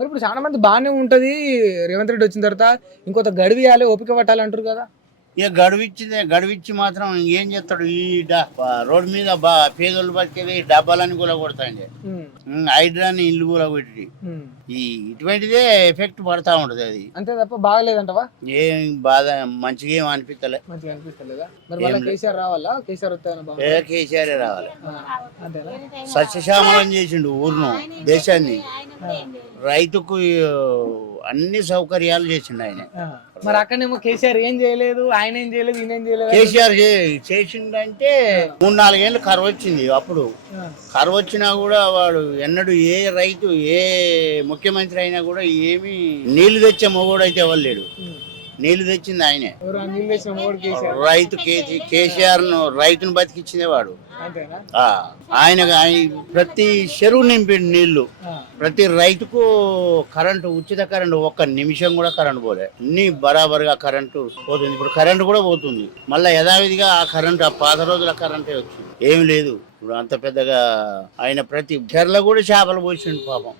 మరి ఇప్పుడు చాలా మంది బాగానే ఉంటది, రేవంత్ రెడ్డి వచ్చిన తర్వాత ఇంకొంత గడివియాలి, ఓపిక పట్టాలి అంటారు కదా. ఇక గడువిచ్చి మాత్రం ఏం చేస్తాడు ఈ రోడ్డు మీద పేదోళ్ళు బతికేది డబ్బాలని కూడా కొడతాండి. హైడ్రాని ఇల్లు కూడా పెట్టి ఇటువంటిదే ఎఫెక్ట్ పడతా ఉంటది. అది అంతే తప్ప బాగలేదంటవా? ఏం బాధ మంచిగా ఏం అనిపిస్తలే. మంచిగా అనిపిస్తలేదా? మరి మళ్ళీ కేసీఆర్ రావాలా? కేసీఆర్ వస్తే కేసీఆర్ రావాలి. అంతేనా? సస్యశ్యామలం చేసిండు ఊరును, దేశాన్ని. రైతుకు అన్ని సౌకర్యాలు చేసిండు ఆయన. మరి అక్కడనేమో కేసీఆర్ ఏం చేయలేదు, ఆయన ఏం చేయలేదు, ఈయన ఏం చేయలేదు. కేసీఆర్ చేసిండంటే 3-4 ఏళ్ళు కరువు వచ్చింది. అప్పుడు కరువు వచ్చినా కూడా వాడు ఎన్నడూ ఏ రైతు ఏ ముఖ్యమంత్రి అయినా కూడా ఏమి నీళ్లు తెచ్చే మొగోడు అయితే ఎవరు లేడు. నీళ్లు తెచ్చింది ఆయనే. రైతు కేసీఆర్ ను రైతును బతికిచ్చిందే వాడు. ఆయన ప్రతి చెరువు నింపిండు నీళ్లు. ప్రతి రైతుకు కరెంటు, ఉచిత కరెంటు, ఒక్క నిమిషం కూడా కరెంటు పోలే. అన్ని బరాబర్గా కరెంటు పోతుంది. ఇప్పుడు కరెంటు కూడా పోతుంది. మళ్ళీ యథావిధిగా ఆ కరెంటు, ఆ పాత రోజుల కరెంటే వచ్చింది. ఏమి లేదు ఇప్పుడు అంత పెద్దగా. ఆయన ప్రతి చెర్ల కూడా చేపలు పోసిండు పాపం.